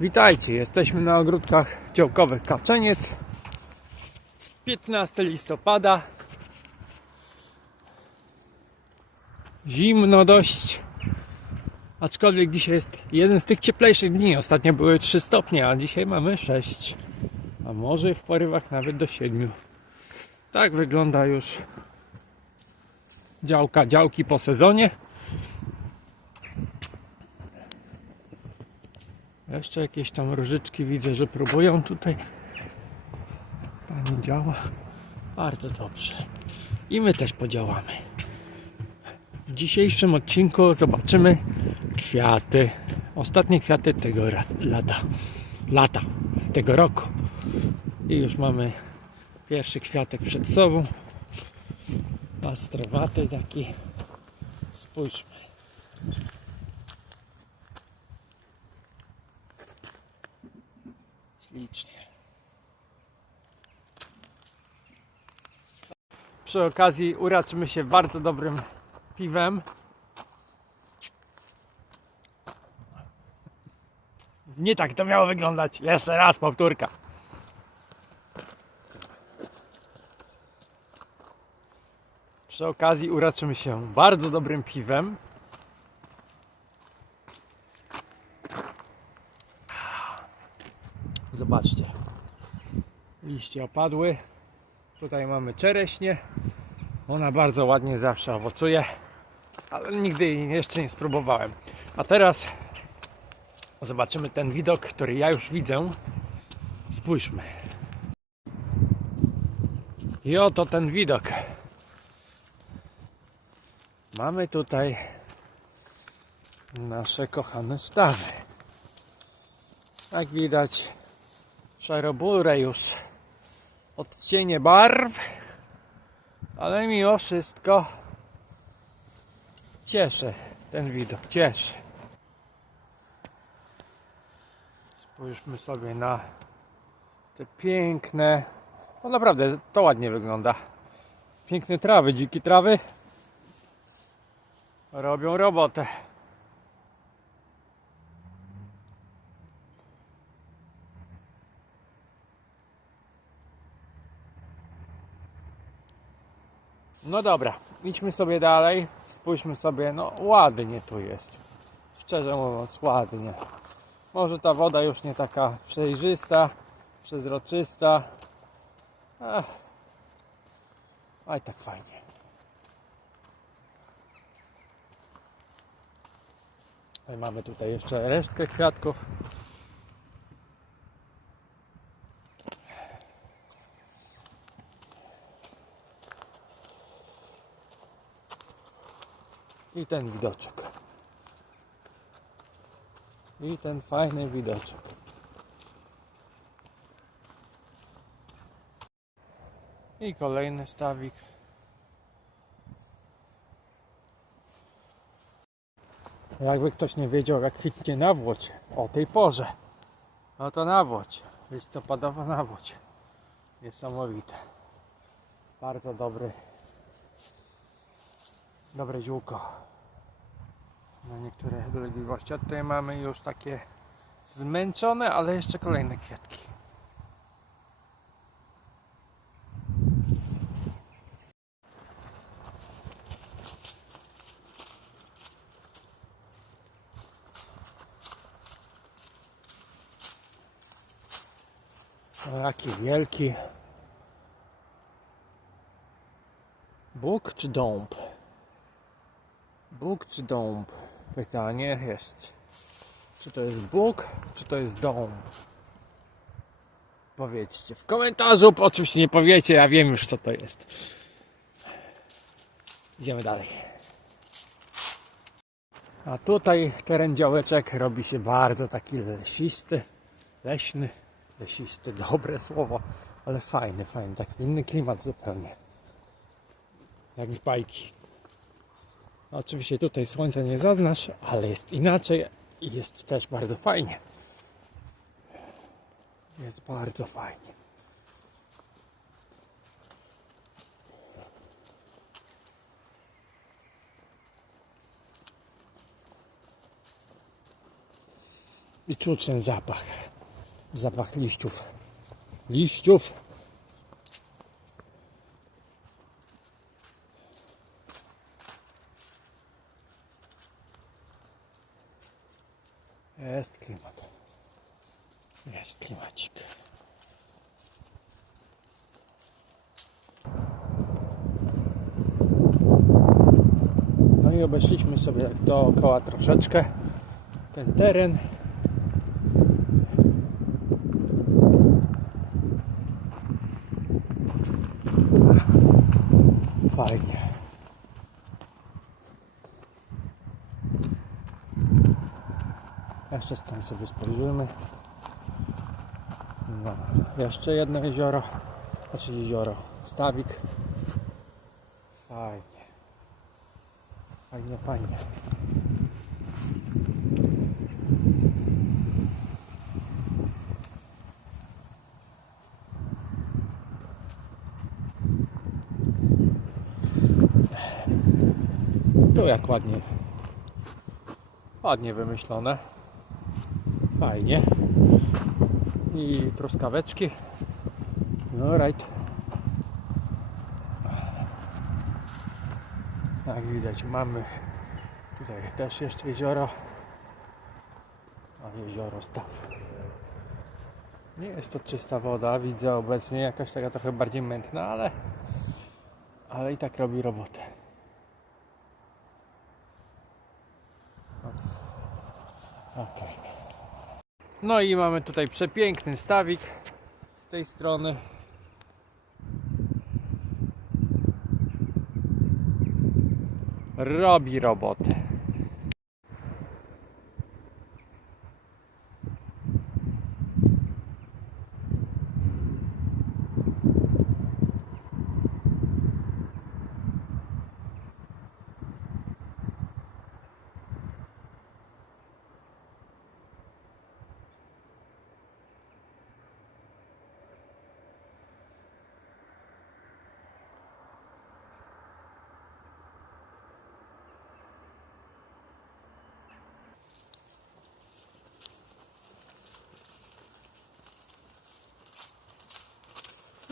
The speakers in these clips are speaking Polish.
Witajcie, jesteśmy na ogródkach działkowych Kaczeniec. 15 listopada. Zimno dość. Aczkolwiek dzisiaj jest jeden z tych cieplejszych dni. Ostatnio były 3 stopnie, a dzisiaj mamy 6. A może w porywach nawet do 7. Tak wygląda już działka, działki po sezonie. Jeszcze jakieś tam różyczki widzę, że próbują tutaj. Pani działa. Bardzo dobrze. I my też podziałamy. W dzisiejszym odcinku zobaczymy kwiaty. Ostatnie kwiaty tego lata. Lata tego roku. I już mamy pierwszy kwiatek przed sobą. Astrowaty taki. Spójrzmy. Ślicznie. Przy okazji uraczymy się bardzo dobrym piwem. Nie tak to miało wyglądać. Jeszcze raz powtórka. Przy okazji uraczymy się bardzo dobrym piwem. Zobaczcie. Liście opadły. Tutaj mamy czereśnie. Ona bardzo ładnie zawsze owocuje, ale nigdy jeszcze nie spróbowałem. A teraz zobaczymy ten widok, który ja już widzę. Spójrzmy. I oto ten widok. Mamy tutaj nasze kochane stawy. Jak widać, szaroburę już odcienie barw, ale mimo wszystko cieszy ten widok, cieszy. Spójrzmy sobie na te piękne, no naprawdę to ładnie wygląda. Piękne trawy, dzikie trawy robią robotę. No dobra, idźmy sobie dalej. Spójrzmy sobie, no ładnie tu jest. Szczerze mówiąc, ładnie. Może ta woda już nie taka przejrzysta, przezroczysta. Ach. Aj tak fajnie. Mamy tutaj jeszcze resztkę kwiatków. I ten widoczek. I ten fajny widoczek. I kolejny stawik. Jakby ktoś nie wiedział, jak kwitnie nawłoć o tej porze. No to nawłoć. Listopadowa nawłoć. Niesamowite. Bardzo dobry dobre ziółko na niektóre dolegliwości. A tutaj mamy już takie zmęczone, ale jeszcze kolejne kwiatki. O, jaki wielki. Bóg czy dąb? Bóg czy dąb? Pytanie jest, czy to jest Bóg, czy to jest dąb? Powiedzcie w komentarzu, bo oczywiście nie powiecie, ja wiem już co to jest. Idziemy dalej. A tutaj teren działeczek robi się bardzo taki lesisty, leśny, lesisty, dobre słowo, ale fajny, fajny, taki inny klimat zupełnie. Jak z bajki. Oczywiście tutaj słońca nie zaznasz, ale jest inaczej i jest też bardzo fajnie. Jest bardzo fajnie. I czuć ten zapach. Zapach liściów. Liściów. Jest klimat. Jest klimacik. No i obeszliśmy sobie dookoła troszeczkę ten teren. Fajnie. Jeszcze stąd sobie spojrzymy. No, jeszcze jedno jezioro, znaczy jezioro, stawik. Fajnie. Fajnie, fajnie. Tu jak ładnie. Ładnie wymyślone. Fajnie. I truskaweczki. No right. Jak widać mamy tutaj też jeszcze jezioro. A jezioro staw. Nie jest to czysta woda, widzę obecnie jakaś taka trochę bardziej mętna, ale ale i tak robi robotę. Okej. No i mamy tutaj przepiękny stawik z tej strony. Robi robotę.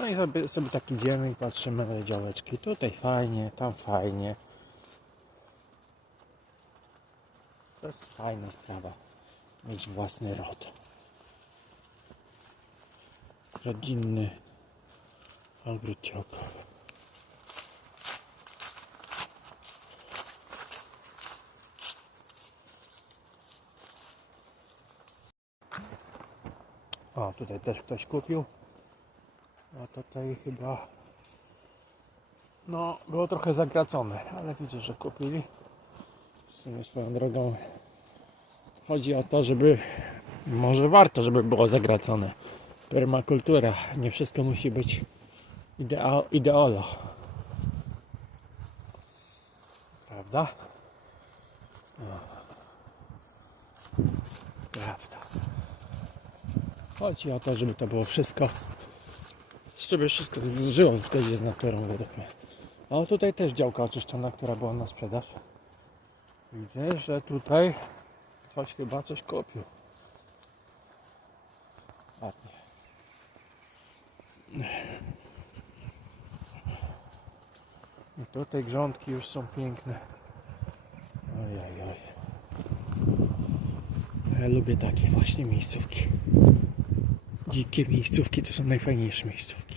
I sobie, sobie tak idziemy i patrzymy na działeczki. Tutaj fajnie, tam fajnie. To jest fajna sprawa. Mieć własny rod. Rodzinny ogród działkowy. O, tutaj też ktoś kupił. A tutaj chyba no było trochę zagracone, ale widzę, że kupili. W sumie swoją drogą chodzi o to, żeby może warto, żeby było zagracone. Permakultura, nie wszystko musi być idea, ideolo. Prawda? No. Prawda. Chodzi o to, żeby to było wszystko żeby wszystko żyło w zgodzie z naturą według mnie. O tutaj też działka oczyszczona, która była na sprzedaż. Widzę, że tutaj ktoś chyba coś kupił. Ładnie. I tutaj grządki już są piękne. Oj, oj, oj. Ja lubię takie właśnie miejscówki. Dzikie miejscówki to są najfajniejsze miejscówki.